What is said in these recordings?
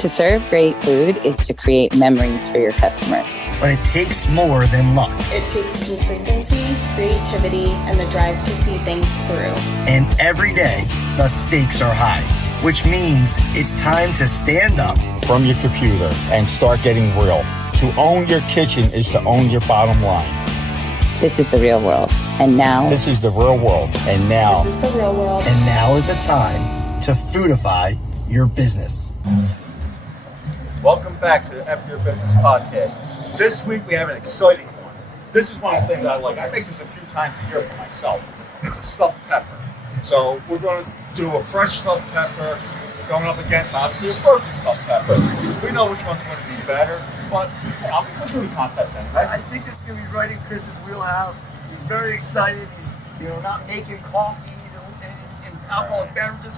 To serve great food is to create memories for your customers. But it takes more than luck. It takes consistency, creativity, and the drive to see things through. And every day, the stakes are high, which means it's time to stand up from your computer and start getting real. To own your kitchen is to own your bottom line. This is the real world. And now... This is the real world. And now... This is the real world. And now is the time to foodify your business. Welcome back to the F Your Business Podcast. This week we have an exciting one. This is one of the things I like. I make this a few times a year for myself. It's a stuffed pepper. So we're going to do a fresh stuffed pepper going up against, obviously, a frozen stuffed pepper. We know which one's going to be better, but we'll do the contest anyway. I think this is going to be right in Chris's wheelhouse. He's very excited. He's not making coffee and alcoholic beverages.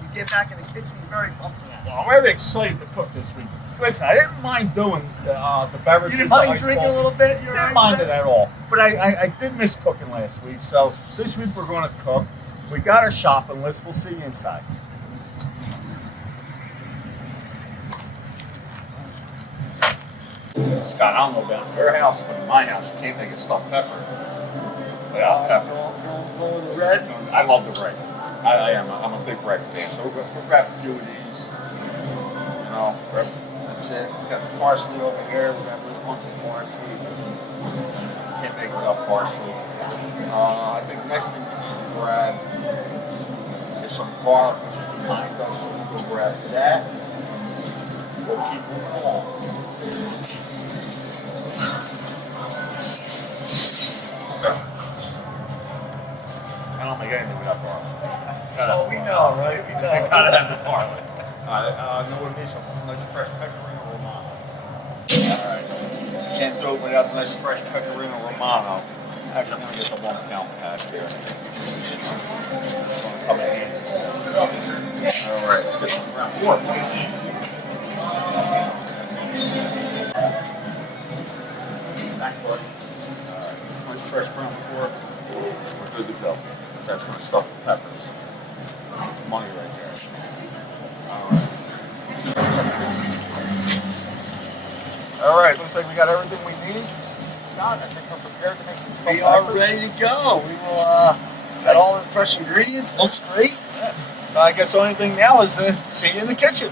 You get back in his kitchen, he's very pumped for that. Well, I'm very excited to cook this week. Listen, I didn't mind doing the beverages. You didn't mind drinking a little bit? I didn't mind it at all. But I did miss cooking last week, so this week we're going to cook. We got our shopping list. We'll see you inside. Scott, I don't know about your house, but in my house, you can't make a stuffed pepper without pepper. Going the red? I love the red. I'm a big red fan. So we'll grab a few of these. That's it. We got the parsley over here. We got this monkey parsley. Can't make it without parsley. I think the next thing we need to grab is some garlic, which is behind us. So we'll grab that. We'll keep moving along. I don't make anything without garlic. Oh, we know, right? We know. I gotta have the garlic. Know what it means? Something like fresh pecorino romano. Alright. Can't do it without the nice fresh pecorino romano. Actually, I'm gonna get the 1 pound pack here. Come in. Alright, let's get some ground pork. Back pork. Alright, nice fresh ground pork. We're good to go. That's for the stuffed peppers. Money right there. All right, looks like we got everything we need. God, I think we're prepared to make some stuffed We are peppers. ready to go. We will got all the fresh ingredients. Looks great. Yeah. I guess the only thing now is to see you in the kitchen.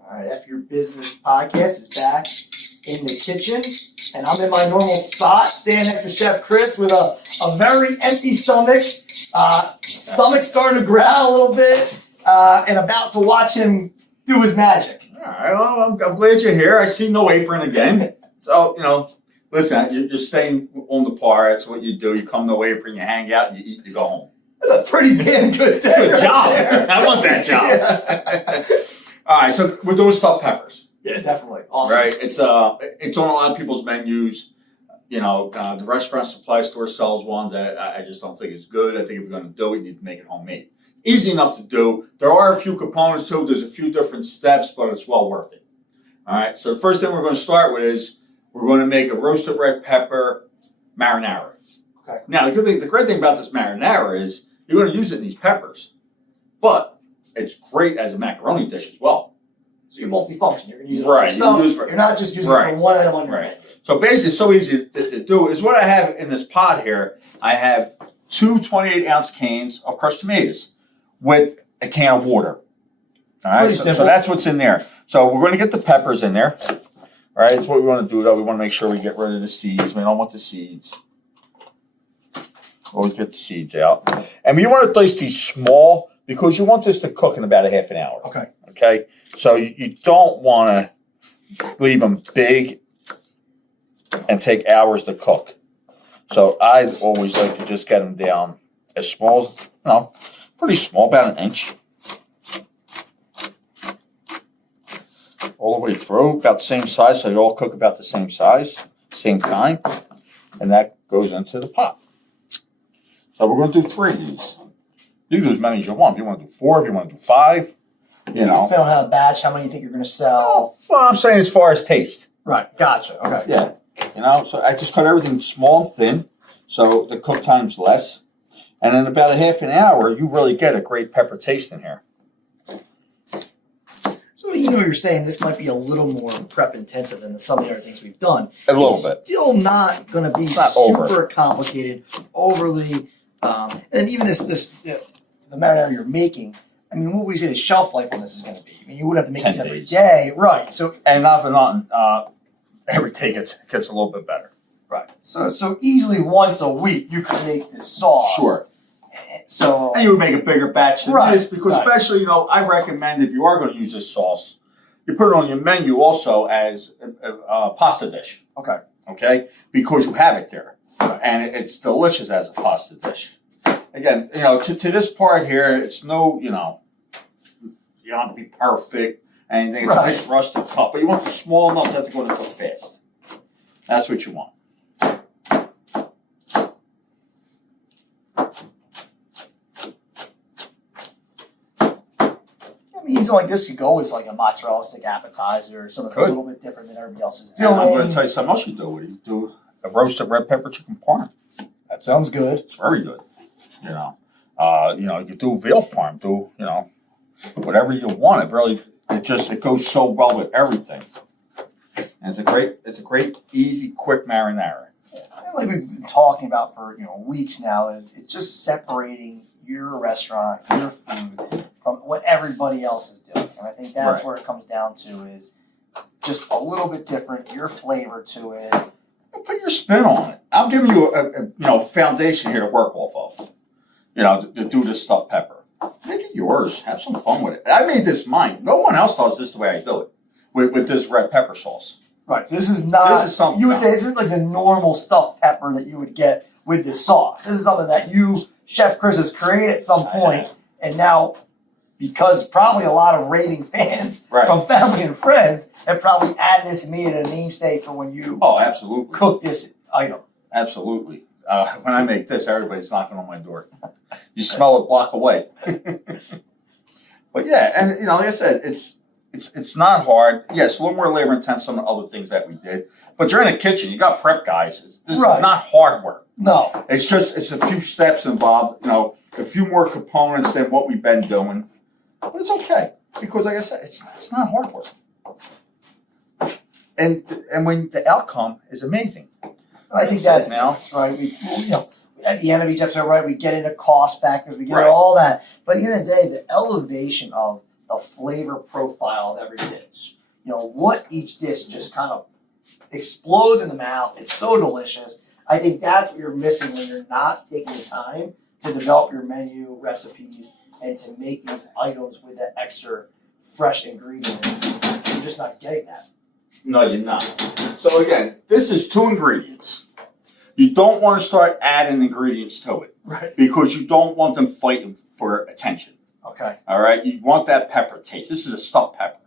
All right, F Your Business Podcast is back in the kitchen, and I'm in my normal spot, standing next to Chef Chris with a very empty stomach. Stomach starting to growl a little bit, and about to watch him do his magic. All right, well, I'm glad you're here. I see no apron again. So, listen, you're staying on the par. That's what you do. You come no apron, you hang out, you eat, you go home. That's a pretty damn good day. Good right job. there. I want that job. Yeah. All right, so we're doing stuffed peppers. Yeah, definitely. Awesome. Right, it's on a lot of people's menus. The restaurant supply store sells one that I just don't think is good. I think if you're going to do it, you need to make it homemade. Easy enough to do. There are a few components to it. There's a few different steps, but it's well worth it. All right, so the first thing we're going to start with is we're going to make a roasted red pepper marinara. Okay. Now, the great thing about this marinara is you're going to use it in these peppers, but it's great as a macaroni dish as well. So you're multifunction. You're going to use it Right, for yourself. you use it for- You're not just using it Right. for one item on your Right. menu. So basically, it's so easy to do is what I have in this pot here. I have two 28-ounce cans of crushed tomatoes with a can of water. All right, Pretty so simple. that's what's in there. So we're going to get the peppers in there. All right, that's what we want to do, though. We want to make sure we get rid of the seeds. We don't want the seeds. Always get the seeds out. And you want to dice these small because you want this to cook in about a half an hour. Okay. Okay? So you don't want to leave them big and take hours to cook. So I always like to just get them down as small as, pretty small, about an inch. All the way through, about the same size, so they all cook about the same size, same time. And that goes into the pot. So we're going to do 3 of these. You can do as many as you want. If you want to do 4, if you want to do 5, Depending on how the batch, how many you think you're going to sell. Well, I'm saying as far as taste. Right. Gotcha. Okay. Yeah. So I just cut everything small and thin, so the cook time's less. And in about a half an hour, you really get a great pepper taste in here. So you're saying this might be a little more prep intensive than some of the other things we've done. A little it's bit. Still not going to be super complicated, overly, and even this the marinara you're making. I mean, what would you say the shelf life on this is going to be? I mean, you wouldn't have to make this every day, right? So and not for nothing, every day gets a little bit better. Right. So easily once a week you can make this sauce. Sure. So and you would make a bigger batch than this because especially, I recommend if you are going to use this sauce, you put it on your menu also as a pasta dish. Okay. Okay? Because you have it there. Right. And it's delicious as a pasta dish. Again, to this part here, it's no, you don't have to be perfect. Anything. It's a nice rustic cup. But you want the small enough that it's going to cook fast. That's what you want. I mean, something like this could go as like a mozzarella stick appetizer or something a little bit different than everybody else is doing. And I'm going to tell you something else you do. You do a roasted red pepper chicken parm. That sounds good. It's very good. You do veal parm. Do whatever you want. It goes so well with everything. And it's a great, easy, quick marinara. Like we've been talking about for weeks now, is it's just separating your restaurant, your food from what everybody else is doing. And I think that's where it comes down to is just a little bit different, your flavor to it. Put your spin on it. I'm giving you a foundation here to work off of. To do this stuffed pepper. Make it yours. Have some fun with it. I made this mine. No one else does this the way I do it with this red pepper sauce. Right. So this is not. This is something you would say this is like the normal stuffed pepper that you would get with this sauce. This is something that Chef Chris, has created at some point, and now because probably a lot of raving fans from family and friends have probably added this and made it a namesake for when you absolutely cook this item. Absolutely. When I make this, everybody's knocking on my door. You smell it a block away. But yeah, and like I said, it's not hard. Yes, a little more labor intense than the other things that we did. But you're in a kitchen. You got prep guys. This is not hard work. No. It's a few steps involved. A few more components than what we've been doing. But it's okay because, like I said, it's not hard work. And when the outcome is amazing. I think that's right. We, at the end of each episode, we get into cost factors, we get into all that. But at the end of the day, the elevation of the flavor profile of every dish, what each dish just kind of explodes in the mouth. It's so delicious. I think that's what you're missing when you're not taking the time to develop your menu recipes and to make these items with that extra fresh ingredients. You're just not getting that. No, you're not. So again, this is 2 ingredients. You don't want to start adding ingredients to it. Right. Because you don't want them fighting for attention. Okay. All right? You want that pepper taste. This is a stuffed pepper.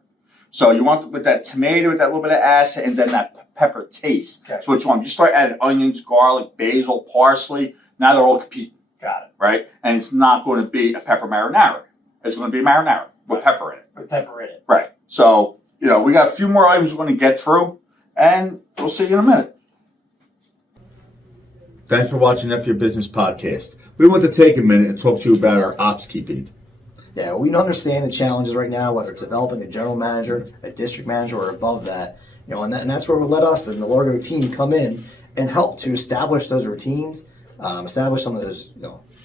So you want with that tomato, with that little bit of acid, and then that pepper taste. Okay. That's what you want. You start adding onions, garlic, basil, parsley. Now they're all competing. Got it. Right? And it's not going to be a pepper marinara. It's going to be a marinara with pepper in it. With pepper in it. Right. So, we got a few more items we're going to get through, and we'll see you in a minute. Thanks for watching F Your Business Podcast. We want to take a minute and talk to you about our ops keeping. Yeah, we understand the challenges right now, whether it's developing a general manager, a district manager, or above that. And that's where we'll let us and the Largo team come in and help to establish those routines, establish some of those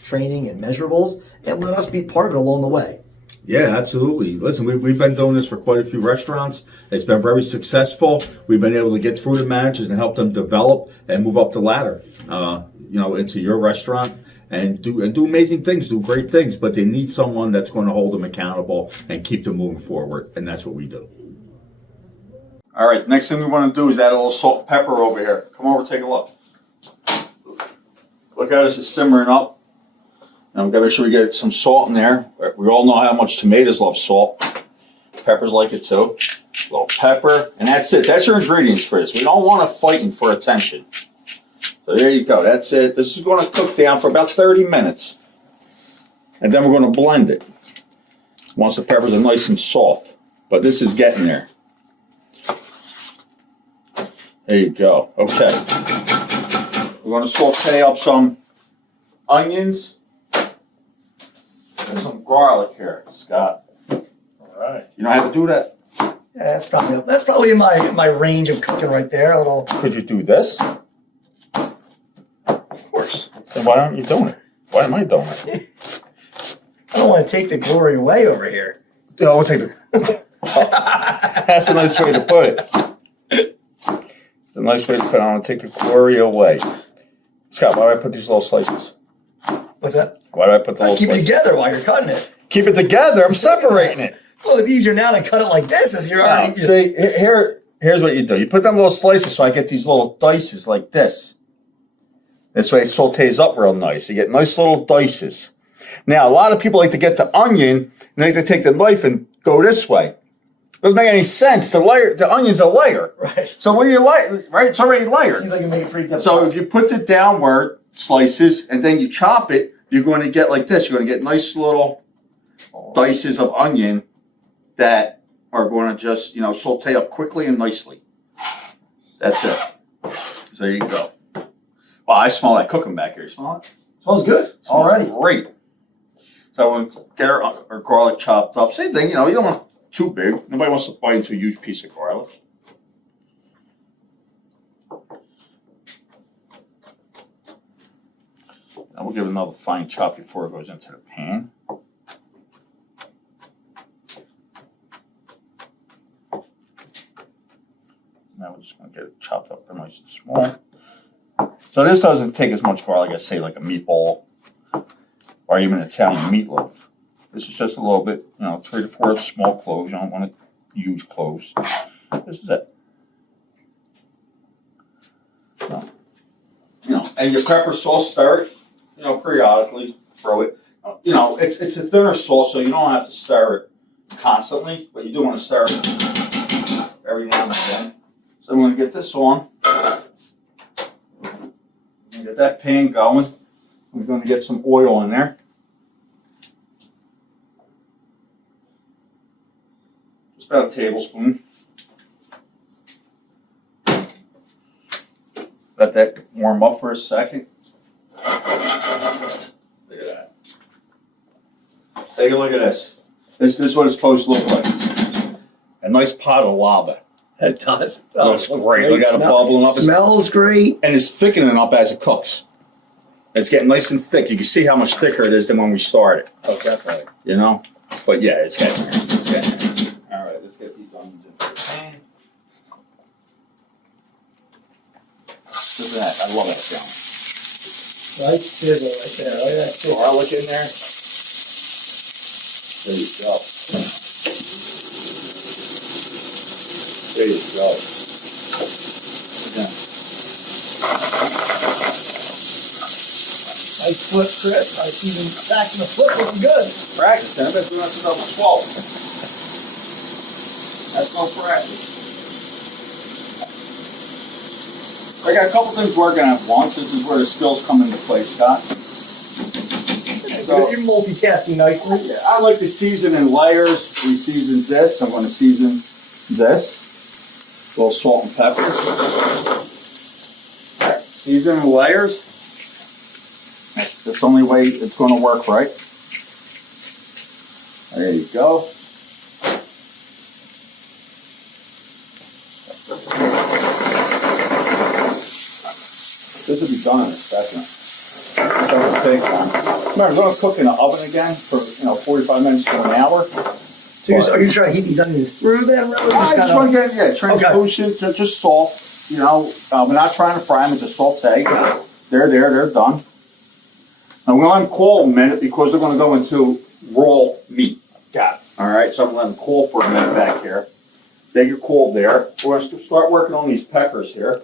training and measurables, and let us be part of it along the way. Yeah, absolutely. Listen, we've been doing this for quite a few restaurants. It's been very successful. We've been able to get through the managers and help them develop and move up the ladder, into your restaurant and do amazing things, do great things. But they need someone that's going to hold them accountable and keep them moving forward, and that's what we do. All right, next thing we want to do is add a little salt and pepper over here. Come over, take a look. Look how this is simmering up. Now we've got to make sure we get some salt in there. We all know how much tomatoes love salt. Peppers like it too. A little pepper, and that's it. That's your ingredients for this. We don't want to fighting for attention. So there you go. That's it. This is going to cook down for about 30 minutes. And then we're going to blend it. Once the peppers are nice and soft. But this is getting there. There you go. Okay. We're going to saute up some onions. There's some garlic here, Scott. All right. You know how to do that? Yeah, that's probably in my range of cooking right there. A little. Could you do this? Of course. Then why aren't you doing it? Why am I doing it? I don't want to take the glory away over here. You know, we'll take the. That's a nice way to put it. It's a nice way to put it. I want to take the glory away. Scott, why do I put these little slices? What's that? Why do I put the little Keep it slices? together while you're cutting it. Keep it together. I'm separating it. Well, it's easier now to cut it like this as you're already. See, here's what you do. You put them little slices so I get these little dices like this. This way it sautés up real nice. You get nice little dices. Now, a lot of people like to get the onion and they like to take the knife and go this way. Doesn't make any sense. The onion's a layer. Right. So what do you like? Right? It's already layered. Seems like it made it pretty difficult. So if you put the downward slices and then you chop it, you're going to get like this. You're going to get nice little dices of onion that are going to just, saute up quickly and nicely. That's it. So there you go. Wow, I smell that cooking back here. You smell it? Smells good already. Great. So we'll get our garlic chopped up. Same thing, you don't want it too big. Nobody wants to bite into a huge piece of garlic. Now we'll give it another fine chop before it goes into the pan. Now we're just going to get it chopped up nice and small. So this doesn't take as much garlic as, say, like a meatball or even Italian meatloaf. This is just a little bit, 3 to 4 small cloves. You don't want huge cloves. This is it. So, and your pepper sauce, stir it, periodically. Throw it. It's a thinner sauce, so you don't have to stir it constantly, but you do want to stir it every now and again. So I'm going to get this on. Get that pan going. We're going to get some oil in there. Just about a tablespoon. Let that warm up for a second. Look at that. Take a look at this. This is what it's supposed to look like. A nice pot of lava. It does. It Looks great. Look at it bubbling up. Smells great. And it's thickening up as it cooks. It's getting nice and thick. You can see how much thicker it is than when we started. Oh, definitely. But yeah, it's getting there. It's getting there. All right, let's get these onions into the pan. Look at that. I love that sound. Nice sizzle right there. Look at that. Garlic in there. There you go. There you go. Yeah. Nice flip, Chris. I see them backing the flip looking good. Practice, I've been doing that since I was 12. That's no practice. I got a couple things working at once. This is where the skills come into play, Scott. So, you're multitasking nicely. I like to season in layers. We seasoned this. I'm going to season this. A little salt and pepper. Season in layers. That's the only way it's going to work, right? There you go. This will be done in a second. It doesn't take long. Remember, we're going to cook in the oven again for 45 minutes to an hour. So are you trying to heat these onions through then? Really? I just want to get translucent, just soft. We're not trying to fry them; it's a saute. They're done. Now we're going to let them cool a minute because they're going to go into raw meat. Got it. All right, so I'm going to let them cool for a minute back here. They get cooled there. We're going to start working on these peppers here.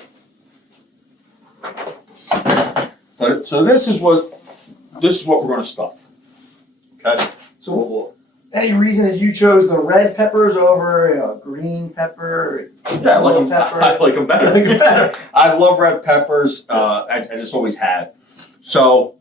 So this is what we're going to stuff. Okay. So any reason that you chose the red peppers over green pepper? Yeah, I like them better. I love red peppers. I just always have. So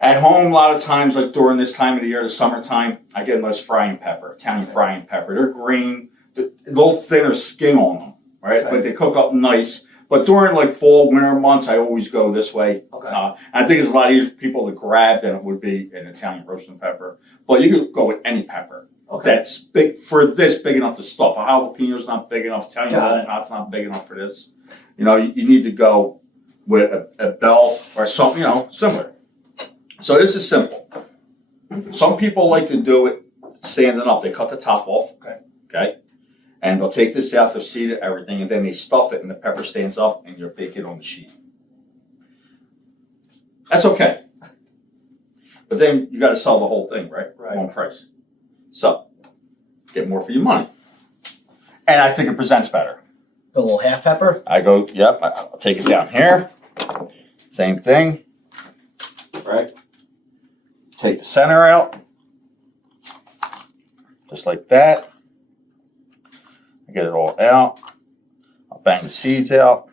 at home, a lot of times, like during this time of the year, the summertime, I get a nice frying pepper, Italian frying pepper. They're green, a little thinner skin on them, right? Okay. But they cook up nice. But during like fall, winter months, I always go this way. Okay. And I think it's a lot easier for people to grab than it would be an Italian roasted pepper. But you could go with any pepper. Okay. That's big for this, big enough to stuff. A jalapeno's not big enough. Italian Got it. walnut's not big enough for this. You know, you need to go with a bell or something, you know, similar. So this is simple. Some people like to do it standing up. They cut the top off. Okay. Okay. And they'll take this out, they'll seed it, everything, and then they stuff it, and the pepper stands up, and you're baking on the sheet. That's okay. But then you got to sell the whole thing, right? Right. One price. So, get more for your money. And I think it presents better. The little half pepper? I go, yep, I'll take it down here. Same thing. Right? Take the center out. Just like that. I get it all out. I'll bang the seeds out.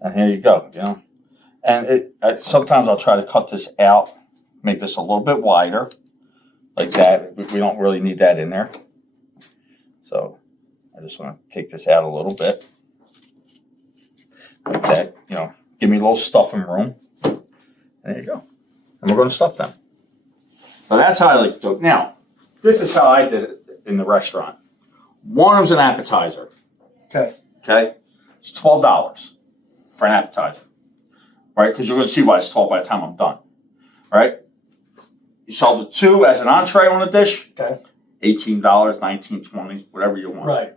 And here you go, you know. And sometimes I'll try to cut this out, make this a little bit wider, like that. We don't really need that in there. So I just want to take this out a little bit, like that, you know, give me a little stuffing room. There you go. And we're going to stuff them. So that's how I like to do it. Now, this is how I did it in the restaurant. One of them's an appetizer. Okay. Okay? It's $12 for an appetizer. Right? Because you're going to see why it's 12 by the time I'm done. Right? You sell the two as an entree on a dish. Okay. $18, $19, $20, whatever you want. Right.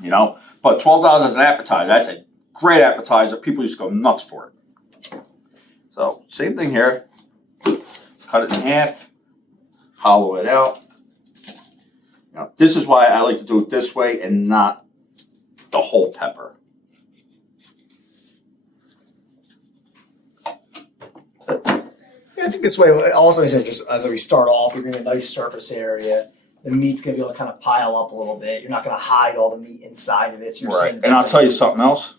You know? But $12 as an appetizer, that's a great appetizer. People used to go nuts for it. So, same thing here. Let's cut it in half. Hollow it out. You know, this is why I like to do it this way and not the whole pepper. Yeah, I think this way, also I said, just as we start off, you're going to have a nice surface area. The meat's going to be able to kind of pile up a little bit. You're not going to hide all the meat inside of it. So you're Right. And I'll tell you something else.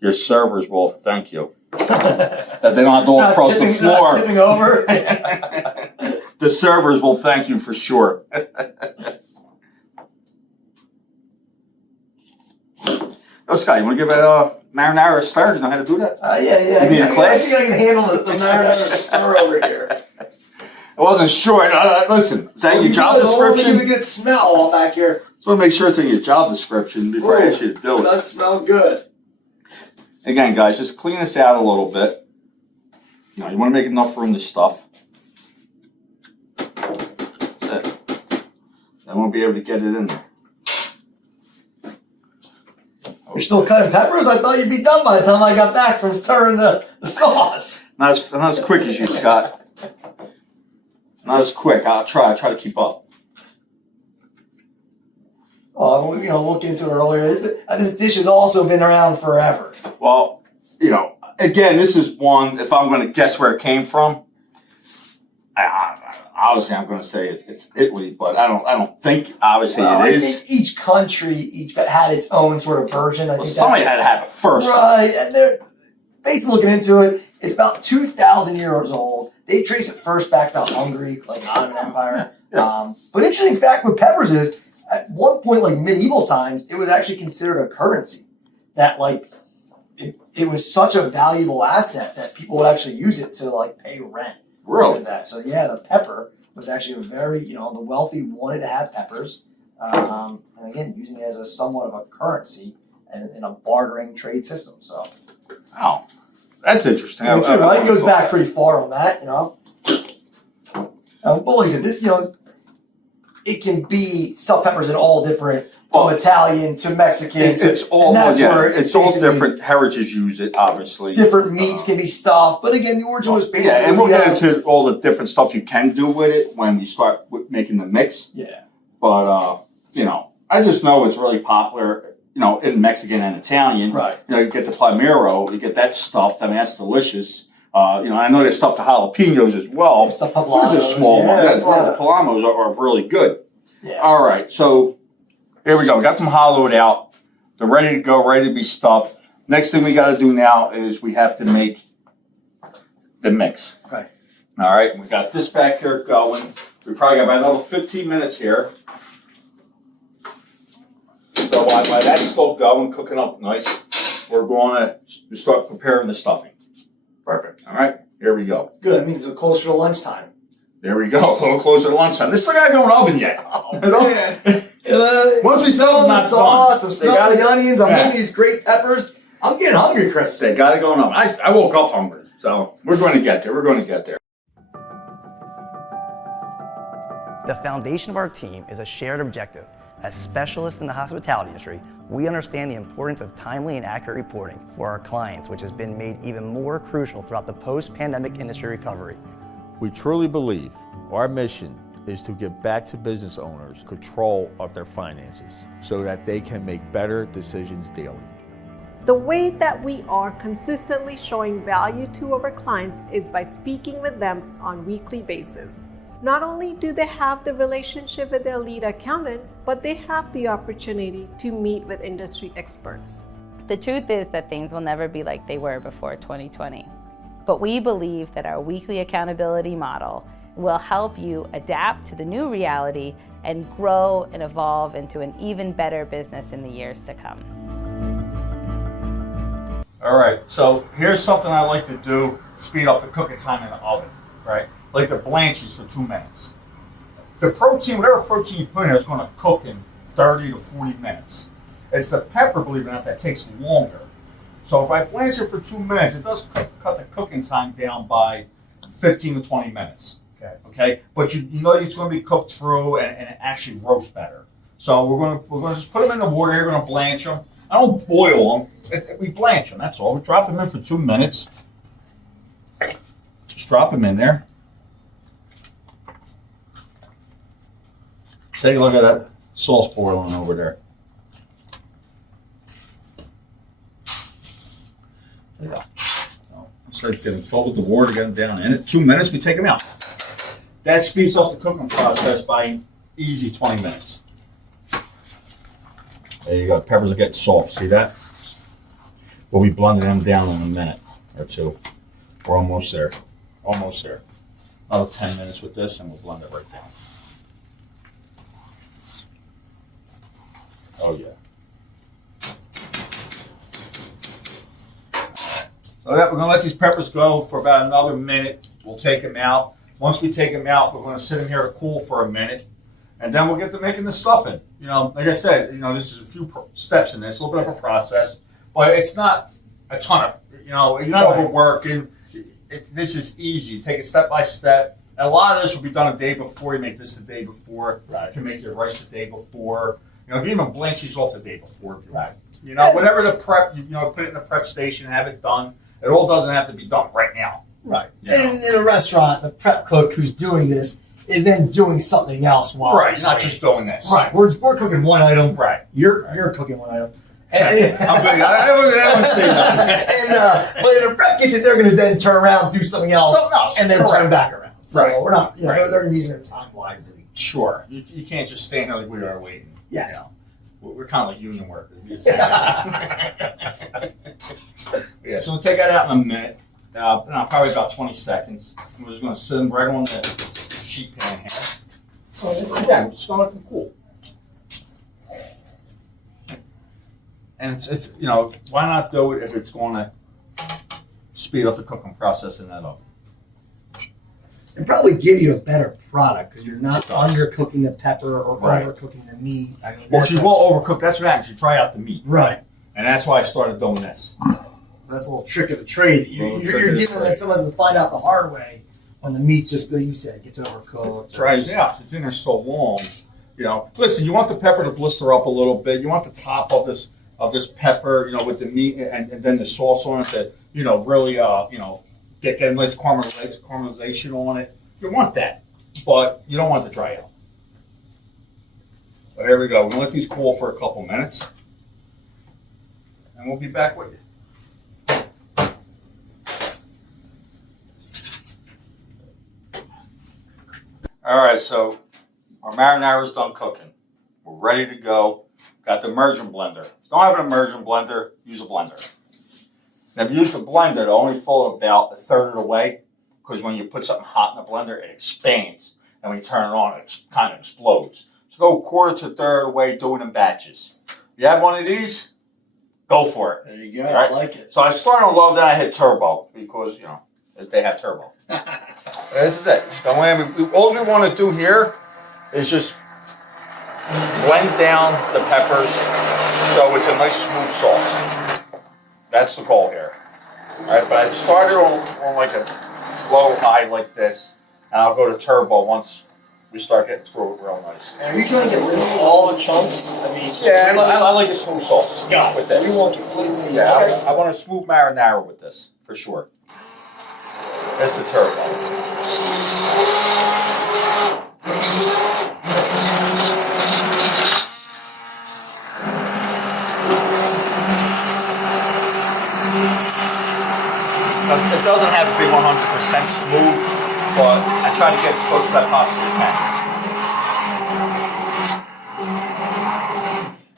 Your servers will thank you. That they don't have to walk across the floor. Not tipping over. The servers will thank you for sure. Oh, Scott, you want to give it a marinara a stir? You know how to do that? Yeah. You need a class? I think I can handle the marinara stir over here. I wasn't sure. Listen, is that your job description? Give a good smell all back here. Just want to make sure it's in your job description before I ask you to do It it. does smell good. Again, guys, just clean this out a little bit. You know, you want to make enough room to stuff. That's it. I won't be able to get it in there. You're still cutting peppers? I thought you'd be done by the time I got back from stirring the sauce. Not as quick as you, Scott. Not as quick. I'll try to keep up. Oh, look into it earlier. This dish has also been around forever. Well, again, this is one, if I'm going to guess where it came from, obviously I'm going to say it's Italy, but I don't think, obviously, it is. I think each country had its own sort of version. Well, somebody had to have it first. Right. And they're basically looking into it. It's about 2,000 years old. They trace it first back to Hungary, like Ottoman Empire. Yeah. But interesting fact with peppers is, at one point, like medieval times, it was actually considered a currency. That it was such a valuable asset that people would actually use it to pay rent. Really? That. So yeah, the pepper was actually a very, the wealthy wanted to have peppers. And again, using it as a somewhat of a currency and in a bartering trade system. So. Wow. That's interesting. It goes back pretty far on that, But like I said, it can be stuffed peppers in all different, from Italian to Mexican. It's all different. Heritage use it, obviously. Different meats can be stuffed, but again, the origin was basically. Yeah, and we'll get into all the different stuff you can do with it when we start making the mix. Yeah. But I just know it's really popular. In Mexican and Italian. Right. You get the palmero, you get that stuffed. I mean, that's delicious. I know they stuff the jalapenos as well. They stuff poblanos. Those are small ones. Yeah. The palamos are really good. Yeah. All right, so here we go. We got them hollowed out. They're ready to go, ready to be stuffed. Next thing we got to do now is we have to make the mix. Okay. All right, we got this back here going. We probably got about another 15 minutes here. So while that's still going, cooking up nice, we're going to start preparing the stuffing. Perfect. All right, here we go. It's good. It means it's closer to lunchtime. There we go. A little closer to lunchtime. This still got to go in the oven yet. Oh, man. Once we smell the sauce, I'm smelling the onions, I'm looking at these great peppers. I'm getting hungry, Chris. They got to go in the oven. I woke up hungry, so we're going to get there. We're going to get there. The foundation of our team is a shared objective. As specialists in the hospitality industry, we understand the importance of timely and accurate reporting for our clients, which has been made even more crucial throughout the post-pandemic industry recovery. We truly believe our mission is to give back to business owners control of their finances so that they can make better decisions daily. The way that we are consistently showing value to our clients is by speaking with them on a weekly basis. Not only do they have the relationship with their lead accountant, but they have the opportunity to meet with industry experts. The truth is that things will never be like they were before 2020. But we believe that our weekly accountability model will help you adapt to the new reality and grow and evolve into an even better business in the years to come. All right, so here's something I like to do, speed up the cooking time in the oven, right? Like the blanchies for 2 minutes. The protein, whatever protein you put in there is going to cook in 30 to 40 minutes. It's the pepper, believe it or not, that takes longer. So if I blanch it for 2 minutes, it does cut the cooking time down by 15 to 20 minutes. Okay. But you know it's going to be cooked through and it actually roasts better. So we're going to just put them in the water here. We're going to blanch them. I don't boil them. We blanch them. That's all. We drop them in for 2 minutes. Just drop them in there. Take a look at that sauce boiling over there. There you go. So, instead of getting filled with the water, get them down in it. 2 minutes, we take them out. That speeds up the cooking process by easy 20 minutes. There you go. Peppers are getting soft. See that? We'll be blending them down in a minute or two. We're almost there. Almost there. Another 10 minutes with this, and we'll blend it right down. Oh, yeah. So that, we're going to let these peppers go for about another minute. We'll take them out. Once we take them out, we're going to sit them here to cool for a minute. And then we'll get to making the stuffing. You know, like I said, this is a few steps in this, a little bit of a process. But it's not a ton of, you're not overworking. This is easy. Take it step by step. And a lot of this will be done a day before. You make this the day before. Right. You can make your rice the day before. You can even blanch these off the day before if you want. Whatever the prep, put it in the prep station, have it done. It all doesn't have to be done right now. Right. In a restaurant, the prep cook who's doing this is then doing something else while right, not just doing this. Right. We're cooking one item. Right. You're cooking one item. I'm big. I don't say nothing. But in a prep kitchen, they're going to then turn around, do something else, and then turn back around. So we're not. They're going to be using their time wisely. Sure. You can't just stand there like we are waiting. Yes. We're kind of like union workers. We just yeah. So we'll take that out in a minute. Probably about 20 seconds. And we're just going to sit them right on the sheet pan here. Yeah, we're just going to let them cool. And it's why not do it if it's going to speed up the cooking process in that oven? And probably give you a better product because you're not undercooking the pepper or overcooking the meat. Well, you will overcook. That's what happens. You try out the meat. Right. And that's why I started doing this. That's a little trick of the trade. You're giving that someone to find out the hard way when the meat just, like you said, gets overcooked. Dries out. It's in there so long. Listen, you want the pepper to blister up a little bit. You want the top of this pepper, with the meat and then the sauce on it to, really, get a nice caramelization on it. You want that, but you don't want it to dry out. So here we go. We're going to let these cool for a couple minutes, and we'll be back with you. All right, so our marinara is done cooking. We're ready to go. Got the immersion blender. If you don't have an immersion blender, use a blender. Now, if you use the blender, it'll only fill it about a third of the way because when you put something hot in the blender, it expands. And when you turn it on, it kind of explodes. So go quarter to a third of the way, do it in batches. You have one of these, go for it. There you go. Right? I like it. So I started on low, then I hit turbo because, they have turbo. This is it. Go in. All we want to do here is just blend down the peppers so it's a nice smooth sauce. That's the goal here. All right, but I started on like a low high like this, and I'll go to turbo once we start getting through it real nice. And are you trying to get rid of all the chunks? Yeah, I like a smooth sauce. Got it. With So this. you want completely. Yeah, Okay. I want a smooth marinara with this for sure. That's the turbo. It doesn't have to be 100% smooth, but I try to get as close to that possible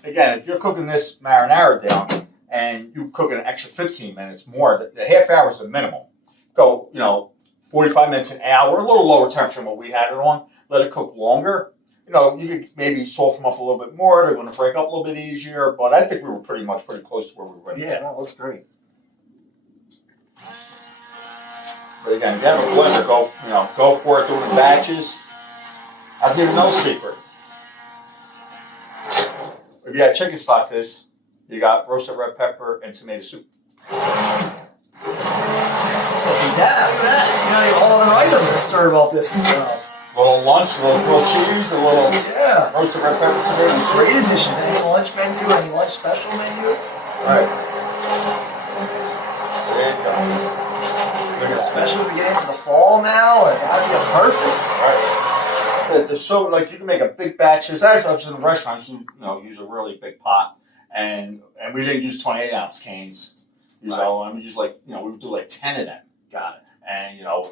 can. Again, if you're cooking this marinara down and you cook it an extra 15 minutes more, the half hour is the minimum. Go, 45 minutes, an hour, a little lower temperature than what we had it on. Let it cook longer. You could maybe salt them up a little bit more. They're going to break up a little bit easier, but I think we were pretty close to where we were. Yeah, no, looks great. But again, if you have a blender, go for it, do it in batches. I'll give you no secret. If you had chicken stock this, you got roasted red pepper and tomato soup. That. All other items to serve off this. A little lunch, a little grilled cheese, a little roasted red pepper tomato soup. Great addition. Any lunch menu, any lunch special menu? All right. There you go. Especially when we get into the fall now, and that'd be perfect. Right. You can make a big batch. As I was in the restaurants, use a really big pot, and we didn't use 28-ounce cans. We use we would do like 10 of them. Got it. And a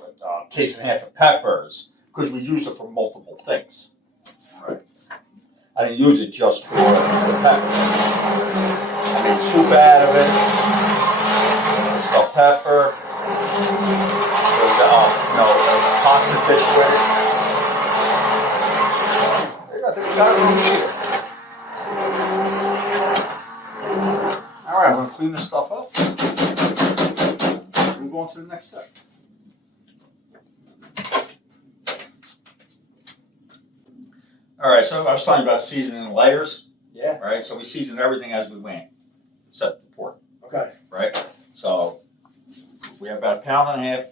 case and a half of peppers because we used it for multiple things. Right. I didn't use it just for the peppers. I made soup out of it. Salt pepper. A pasta dish with it. I think we got it over here. All right, I'm going to clean this stuff up. Move on to the next step. All right, so I was talking about seasoning layers. Yeah. Right, so we seasoned everything as we went, except the pork. Okay. Right, so we have about 1.5 pounds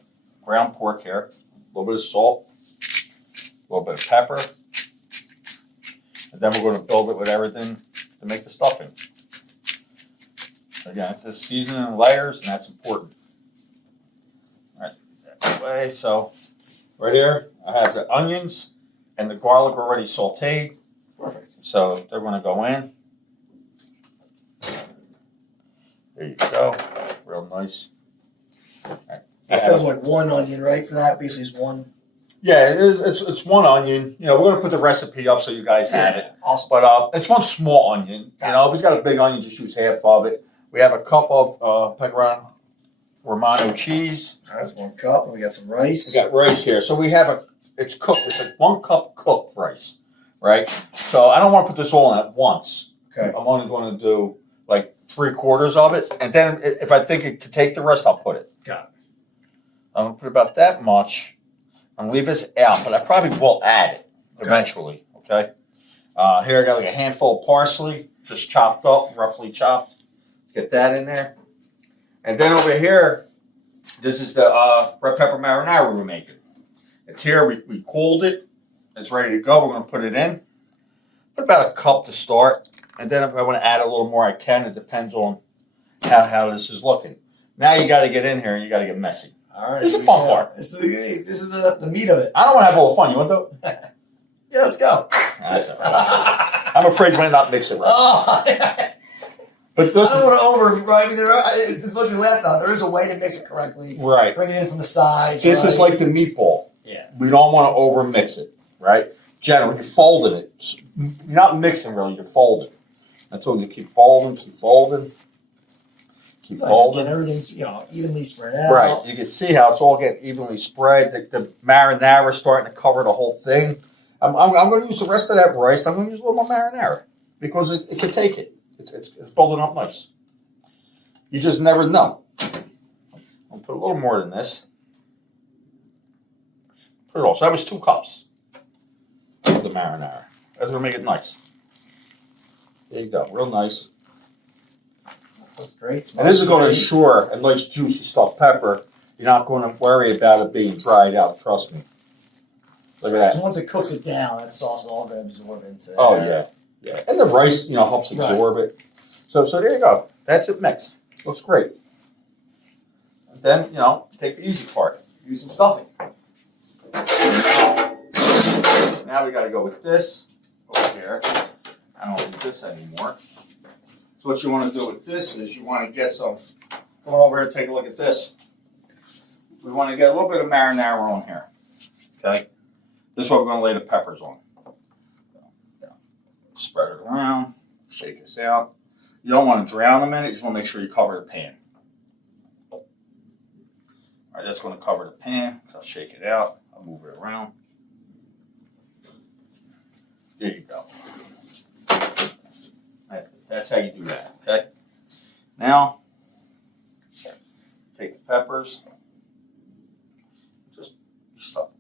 ground pork here, a little bit of salt, a little bit of pepper, and then we're going to build it with everything to make the stuffing. Again, it's just seasoning in layers, and that's important. All right, that way. So right here, I have the onions and the garlic already sauteed. Perfect. So they're going to go in. There you go. Real nice. Right. That sounds like one onion, right? For that, basically, is one. Yeah, it's one onion. We're going to put the recipe up so you guys have it. Awesome. But it's one small onion. If it's got a big onion, just use half of it. We have a cup of battleground Romano cheese. That's 1 cup. And we got some rice. We got rice here. So we have it's cooked. It's like 1 cup cooked rice, right? So I don't want to put this all in at once. Okay. I'm only going to do like 3/4 of it. And then if I think it could take the rest, I'll put it. Got it. I'm going to put about that much. I'm going to leave this out, but I probably will add it eventually, okay? Here I got like a handful of parsley, just chopped up, roughly chopped. Get that in there. And then over here, this is the red pepper marinara we're making. It's here. We cooled it. It's ready to go. We're going to put it in. Put about 1 cup to start. And then if I want to add a little more, I can. It depends on how this is looking. Now you got to get in here and you got to get messy. All right. This is the fun part. This is the meat of it. I don't want to have all the fun. You want to? Yeah, let's go. That's all right. I'm afraid you might not mix it right. Oh, But listen, I don't want to right? It's supposed to be laughed at. There is a way to mix it correctly. Right. Bring it in from the sides. This is like the meatball. Yeah. We don't want to over mix it, right? Generally, you're folding it. You're not mixing really. You're folding. I told you keep folding, keep folding, keep folding. Again, everything's evenly spread out. Right. You can see how it's all getting evenly spread. The marinara is starting to cover the whole thing. I'm going to use the rest of that rice. I'm going to use a little more marinara because it can take it. It's building up nice. You just never know. I'll put a little more than this. Put it all. So that was 2 cups of the marinara. That's gonna make it nice. There you go, real nice. That's great. And this is going to ensure a nice juicy stuffed pepper. You're not going to worry about it being dried out. Trust me. Look at that. So once it cooks it down, that sauce is all going to absorb into it. Oh yeah, yeah. And the rice, helps absorb it. So there you go. That's it mixed. Looks great. And then take the easy part. Use some stuffing. Now we got to go with this over here. I don't need this anymore. So what you want to do with this is you want to get some. Come over here and take a look at this. We want to get a little bit of marinara on here. Okay. This is what we're going to lay the peppers on. Spread it around. Shake this out. You don't want to drown them in it. You just want to make sure you cover the pan. All right, that's going to cover the pan. So I'll shake it out. I'll move it around. There you go. That's how you do that, okay? Now, take the peppers. Just stuff them.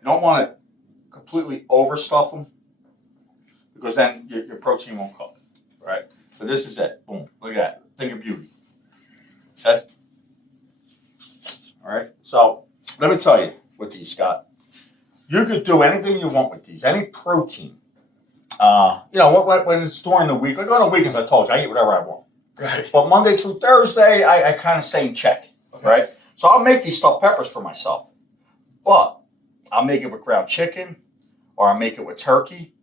You don't want to completely overstuff them because then your protein won't cook, right? So this is it. Boom. Look at that. Thing of beauty. Okay? All right? So, let me tell you with these, Scott. You could do anything you want with these. Any protein. When it's during the week, like on the weekends, I told you, I eat whatever I want. Right. But Monday through Thursday, I kind of stay in check, right? So I'll make these stuffed peppers for myself. But I'll make it with ground chicken, or I'll make it with turkey,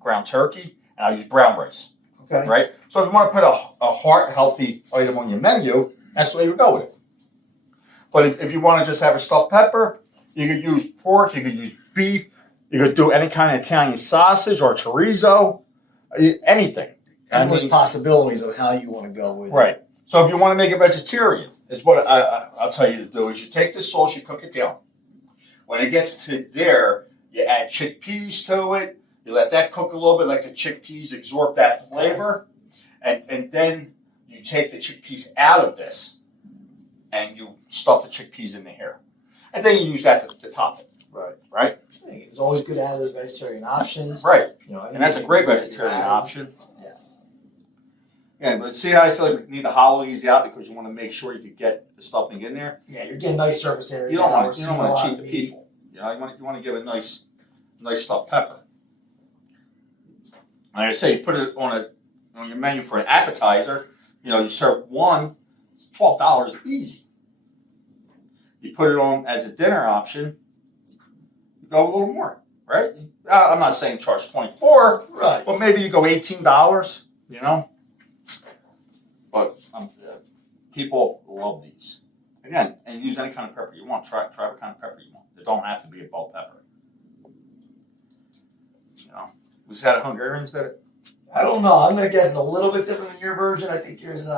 ground turkey, and I'll use brown rice, right? So if you want to put a heart-healthy item on your menu, that's the way you go with it. But if you want to just have a stuffed pepper, you could use pork, you could use beef, you could do any kind of Italian sausage or chorizo, anything. Endless possibilities of how you want to go with it. Right. So if you want to make it vegetarian, is what I'll tell you to do is you take this sauce, you cook it down. When it gets to there, you add chickpeas to it. You let that cook a little bit, let the chickpeas absorb that flavor. And then you take the chickpeas out of this and you stuff the chickpeas in here. And then you use that to top it. Right? It's always good to have those vegetarian options. Right. And that's a great vegetarian option. Yes. Yeah, but see how I said we need to hollow these out because you want to make sure you can get the stuffing in there. Yeah, you're getting nice surface area. You don't want to cheat the people. You want to give a nice stuffed pepper. Like I say, you put it on your menu for an appetizer. You serve one, it's $12 easy. You put it on as a dinner option. You go a little more, right? I'm not saying charge $24, right? But maybe you go $18. But people love these. Again, and use any kind of pepper you want. Try what kind of pepper you want. It don't have to be a bell pepper. Was that a Hungarian that it? I don't know. I'm gonna guess it's a little bit different than your version. I think yours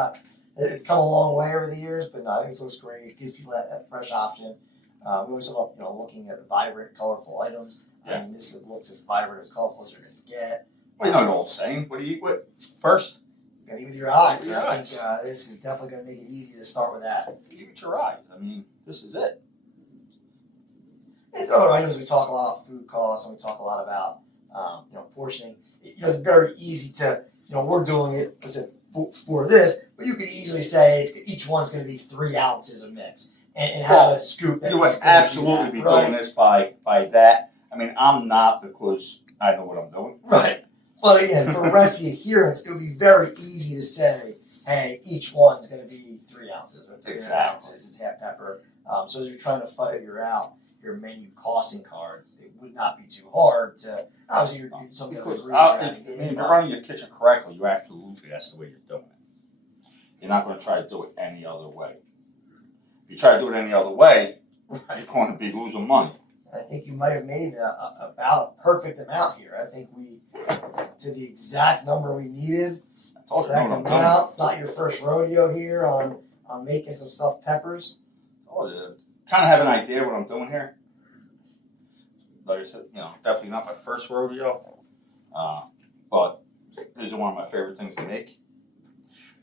it's come a long way over the years, but no, I think this looks great. It gives people that fresh option. We always love looking at vibrant, colorful items. Yeah. I mean, this looks as vibrant, as colorful as you're gonna get. Well, you know the old saying. What do you eat with first? You gotta eat with your eyes. With your I eyes. think this is definitely gonna make it easy to start with that. Eat with your eyes. I mean, this is it. There's other items. We talk a lot about food costs, and we talk a lot about portioning. It's very easy to we're doing it for this, but you could easily say each one's going to be 3 ounces of mix and have a scoop. You would absolutely be doing this by that. I mean, I'm not because I know what I'm doing. Right. But again, for recipe adherence, it would be very easy to say, hey, each one's going to be 3 ounces or 3 ounces is half pepper. So as you're trying to figure out your menu costing cards, it would not be too hard to. Obviously, you're something if you're running your kitchen correctly, you absolutely that's the way you're doing it. You're not going to try to do it any other way. If you try to do it any other way, you're going to be losing money. I think you might have made about a perfect amount here. I think we, to the exact number we needed. I told you It's not your first rodeo here on making some stuffed peppers. Oh, yeah. Kind of have an idea what I'm doing here. Like I said, definitely not my first rodeo. But These are one of my favorite things to make.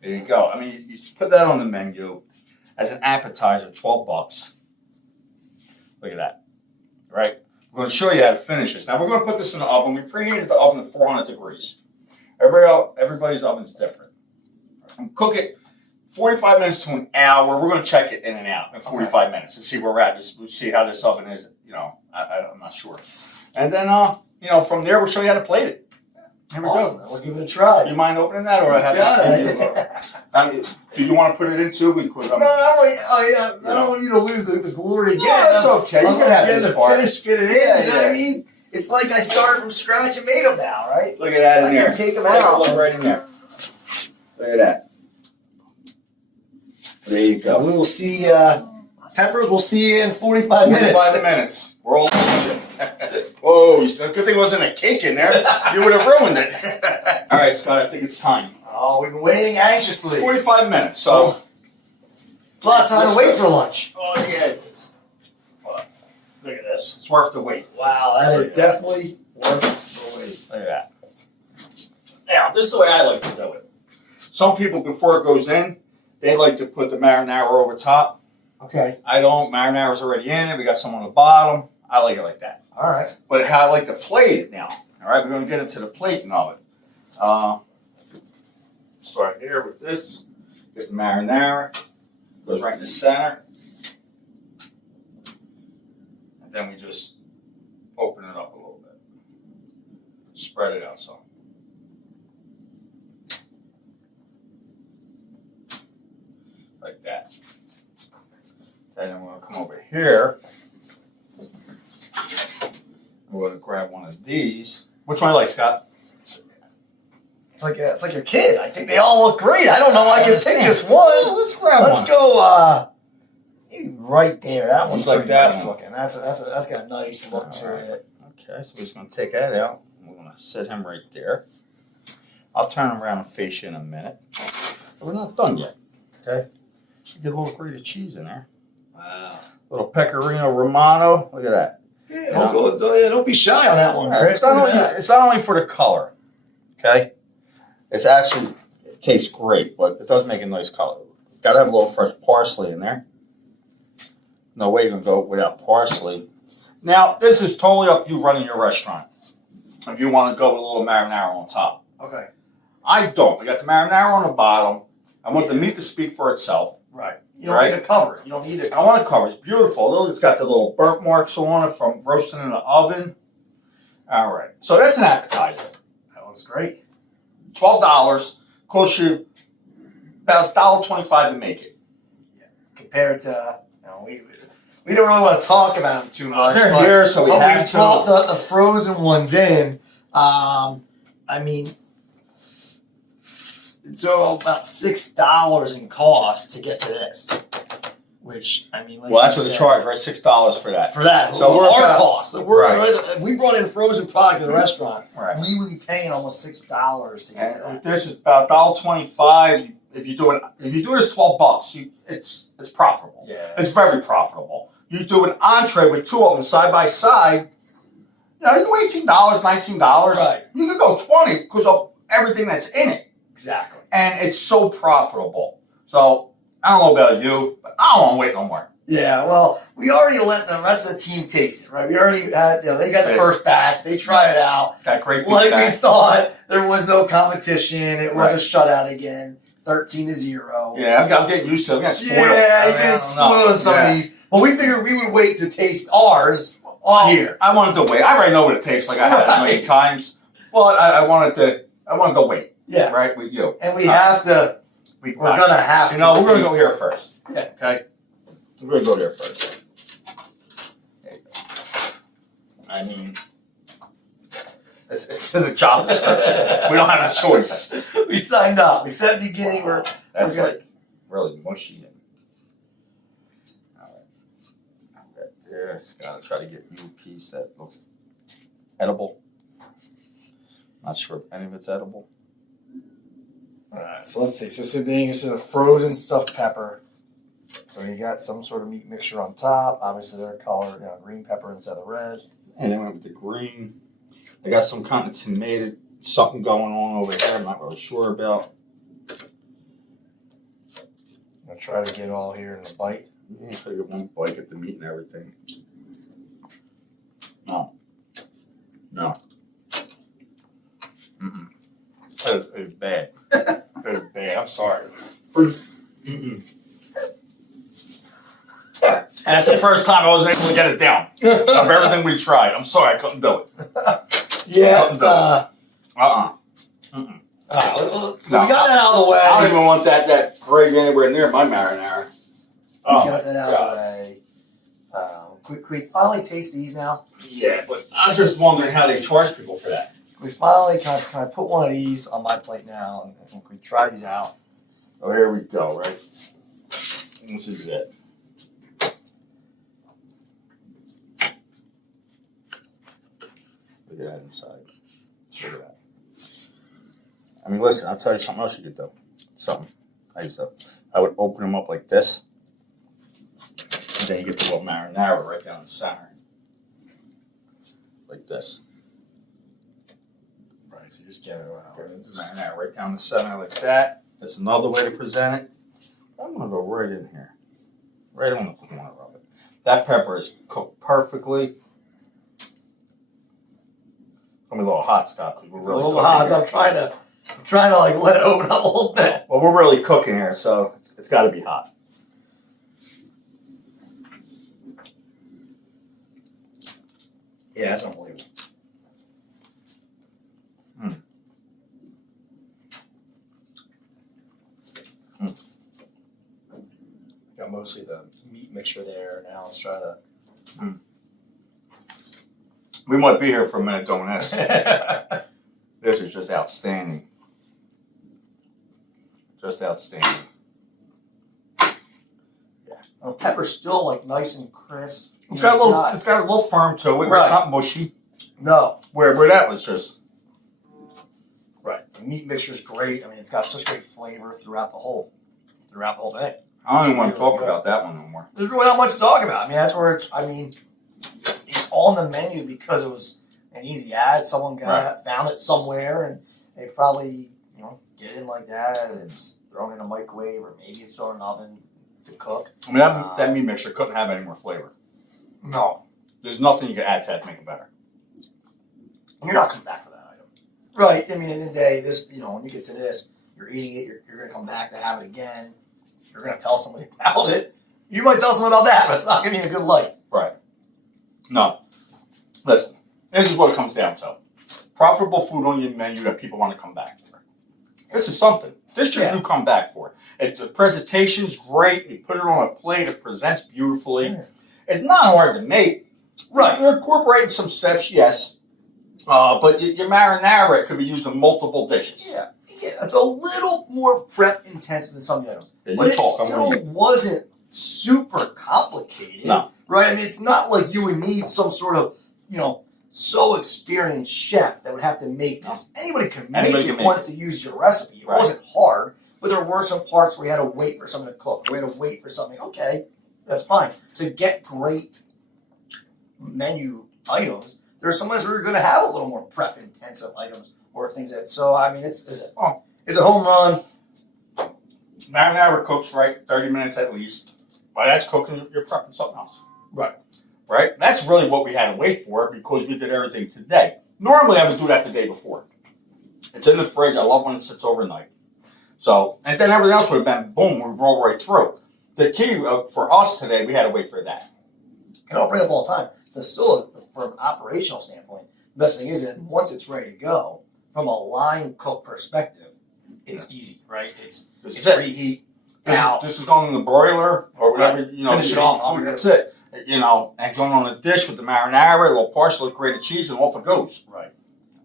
There you go. I mean, you put that on the menu as an appetizer, $12. Look at that. Right? We're going to show you how to finish this. Now, we're going to put this in the oven. We preheated the oven to 400 degrees. Everybody's oven is different. And cook it 45 minutes to an hour. We're going to check it in and out in 45 minutes and see where we're at. We'll see how this oven is. I'm not sure. And then, from there, we'll show you how to plate it. Here we go. We'll give it a try. You mind opening that, or I have to? Do you want to put it into? We could. No, I don't want you to lose the glory again. No, that's okay. You can have this part. Fit it in. You know what I mean? It's like I started from scratch and made them now, right? Look at that in there. I can take them out. Look right in there. Look at that. There you go. We will see. Peppers, we'll see you in 45 minutes. 45 minutes. We're all Whoa, good thing there wasn't a cake in there. You would have ruined it. All right, Scott, I think it's time. Oh, we've been waiting anxiously. 45 minutes, so. It's a lot of time to wait for lunch. Oh, yeah, it is. Look at this. It's worth the wait. Wow, that is definitely worth the wait. Look at that. Now, this is the way I like to do it. Some people, before it goes in, they like to put the marinara over top. Okay. I don't. Marinara's already in it. We got some on the bottom. I like it like that. All right. But how I like to plate it now. All right, we're going to get into the plating of it. Start here with this. Get the marinara. Goes right in the center. And then we just open it up a little bit. Spread it out some. Like that. And then we're going to come over here. We're going to grab one of these. Which one do you like, Scott? It's like your kid. I think they all look great. I don't know. I can pick just one. Well, let's grab one. Let's go. Maybe right there. That one's like pretty that nice one. looking. That's got a nice look to it. Okay, so we're just going to take that out. We're going to set him right there. I'll turn him around and face you in a minute. But we're not done yet. Okay? Get a little grated cheese in there. Wow. Little pecorino romano. Look at that. Yeah, don't be shy on that one, Chris. It's not only for the color. Okay? It's actually, it tastes great, but it does make a nice color. Got to have a little fresh parsley in there. No way you're going to go without parsley. Now, this is totally up to you running your restaurant. If you want to go with a little marinara on top. Okay. I don't. I got the marinara on the bottom. I want the meat to speak for itself. Right. You don't need to cover it. You don't need it. I want to cover it. It's beautiful. It's got the little burnt marks on it from roasting in the oven. All right. So that's an appetizer. That looks great. $12. Costs you about $1.25 to make it. Yeah. Compared to, we don't really want to talk about them too much. They're here, so we have to. brought the frozen ones in. I mean, it's about $6 in cost to get to this. Which, I mean, like that's what the charge, right? $6 for that. For that. So we're our cost. Right. We brought in frozen product to the restaurant. Right. We would be paying almost $6 to get to that. This is about $1.25. If you do this $12, it's profitable. Yeah. It's very profitable. You do an entree with two of them side by side. You do $18, $19. Right. You could go $20 because of everything that's in it. Exactly. And it's so profitable. So I don't know about you, but I don't want to wait no more. Yeah, well, we already let the rest of the team taste it, right? We already had, they got the first batch. They tried it out. Got great feedback. Like we thought, there was no competition. It was a shutout again, 13-0. Yeah, I'm getting used to it. I'm getting spoiled. Yeah, you're getting spoiled in some of these. But we figured we would wait to taste ours on here. I wanted to wait. I already know what it tastes like. I had it 8 times. But I wanted to go wait. Yeah. Right, with you. And we have to, we're going to have to. We're going to go here first. Yeah. Okay? We're going to go there first. There you go. I mean, it's in the job description. We don't have a choice. We signed up. We said at the beginning That's we're like really mushy. All right there. Just got to try to get you a piece that looks edible. Not sure if any of it's edible. Alright, so let's see. So this is a frozen stuffed pepper. So you got some sort of meat mixture on top. Obviously, their color, green pepper instead of red. And then we went with the green. I got some kind of something going on over here I'm not really sure about. I'll try to get it all here in a bite. Yeah, try to get one bite at the meat and everything. No. Mm-mm. That is bad. That is bad. I'm sorry. Mm-mm. And that's the first time I was able to get it down of everything we tried. I'm sorry, I couldn't do it. Yeah, it's Mm-mm. so we got that out of the way. I don't even want that gravy anywhere near my marinara. We got that out of the way. Can we finally taste these now? Yeah, but I was just wondering how they charge people for that. We finally can I put one of these on my plate now and can we try these out? Oh, here we go, right? This is it. Look at that inside. Look at that. I mean, listen, I'll tell you something else you could do. I would open them up like this. And then you get the little marinara right down the center. Like this. Right, so you just get it out. Marinara right down the center like that. That's another way to present it. I'm going to go right in here. Right on the corner of it. That pepper is cooked perfectly. It's going to be a little hot, Scott, because we're It's really a little cooking hot, so I'm trying to like let it open up a little bit. Well, we're really cooking here, so it's got to be hot. Yeah, that's unbelievable. Got mostly the meat mixture there. Now let's try the. We might be here for a minute doing this. This is just outstanding. Just outstanding. Yeah. The pepper's still like nice and crisp. It's got a little firm to it. Right. It's not mushy. No. Where that was just. Right. The meat mixture's great. I mean, it's got such great flavor throughout the whole thing. I don't even want to talk about that one no more. There's really not much to talk about. I mean, that's where it's on the menu because it was an easy ad. Someone found it somewhere and they probably, get it in like that and it's thrown in a microwave or maybe it's thrown in an oven to cook. I mean, that meat mixture couldn't have any more flavor. No. There's nothing you can add to that to make it better. You're not coming back for that item. Right. I mean, in the day, this, when you get to this, you're eating it, you're going to come back to have it again. You're going to tell somebody about it. You might tell someone about that, but it's not going to be in a good light. Right. No. Listen, this is what it comes down to. Profitable food on your menu that people want to come back for. This is something. This should you come back for. The presentation's great. You put it on a plate. It presents beautifully. Yeah. It's not hard to make. Right. You're incorporating some steps, yes. But your marinara could be used in multiple dishes. Yeah. It's a little more prep intensive than some of the items. But it still wasn't super complicated. No. Right? I mean, it's not like you would need some sort of, so experienced chef that would have to make this. Anybody could make it once they used your recipe. It wasn't hard, but there were some parts where you had to wait for something to cook. We had to wait for something. Okay, that's fine. To get great menu items, there are some ones where you're going to have a little more prep intensive items or things like that. So, I mean, it's a home run. Marinara cooks right 30 minutes at least. While that's cooking, you're prepping something else. Right? That's really what we had to wait for because we did everything today. Normally, I would do that the day before. It's in the fridge. I love when it sits overnight. So, and then everything else would have been, boom, we roll right through. The key for us today, we had to wait for that. And I'll bring it up all the time. So still, from an operational standpoint, the best thing is that once it's ready to go, from a line cook perspective, it's easy, right? It's reheat. This is going in the broiler or whatever, Finish it off. That's it. And going on a dish with the marinara, a little parsley, grated cheese, and off it goes. Right.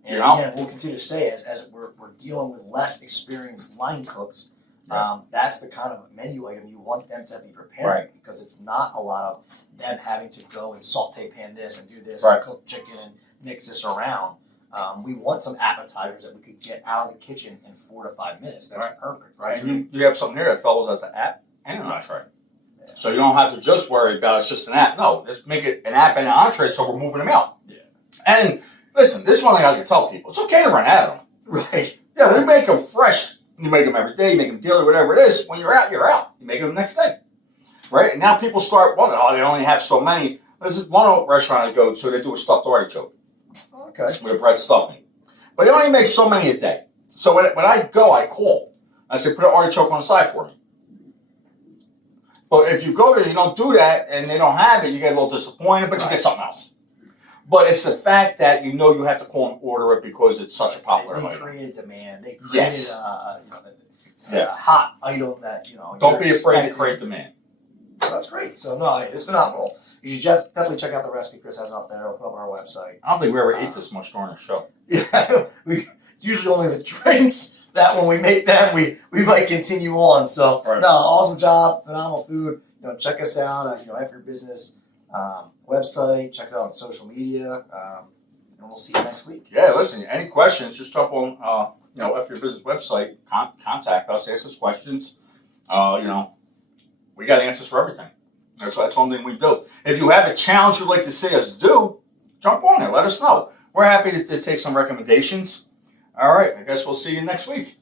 And again, we'll continue to say as we're dealing with less experienced line cooks, that's the kind of menu item you want them to be preparing because it's not a lot of them having to go and saute pan this and do this and cook chicken and mix this around. We want some appetizers that we could get out of the kitchen in 4 to 5 minutes. That's perfect, right? And you have something here that doubles as an app and an entree. Yeah. So you don't have to just worry about it's just an app. No, let's make it an app and an entree so we're moving them out. Yeah. And listen, this is one thing I can tell people. It's okay to run out of them. Right. Yeah, they make them fresh. You make them every day, you make them daily, whatever it is. When you're out, you're out. You make them the next day. Right? And now people start wondering, oh, they only have so many. There's one restaurant I go to, they do a stuffed artichoke. Okay. With a bread stuffing. But they only make so many a day. So when I go, I call. I say, put an artichoke on the side for me. But if you go there, you don't do that, and they don't have it, you get a little disappointed, but you get something else. But it's the fact that you know you have to call and order it because it's such a popular They item. created demand. They created Yes. a hot item that, Don't be afraid to create demand. So that's great. So, no, it's phenomenal. You should just definitely check out the recipe Chris has up there. I'll put up on our website. I don't think we ever ate this much during the show. Yeah, it's usually only the drinks that when we make them, we might continue on. So, Right. no, awesome job, phenomenal food. Check us out on F Your Business website. Check it out on social media, and we'll see you next week. Yeah, listen, any questions, just jump on, F Your Business website, contact us, ask us questions. We got answers for everything. That's one thing we do. If you have a challenge you'd like to see us do, jump on there. Let us know. We're happy to take some recommendations. All right, I guess we'll see you next week.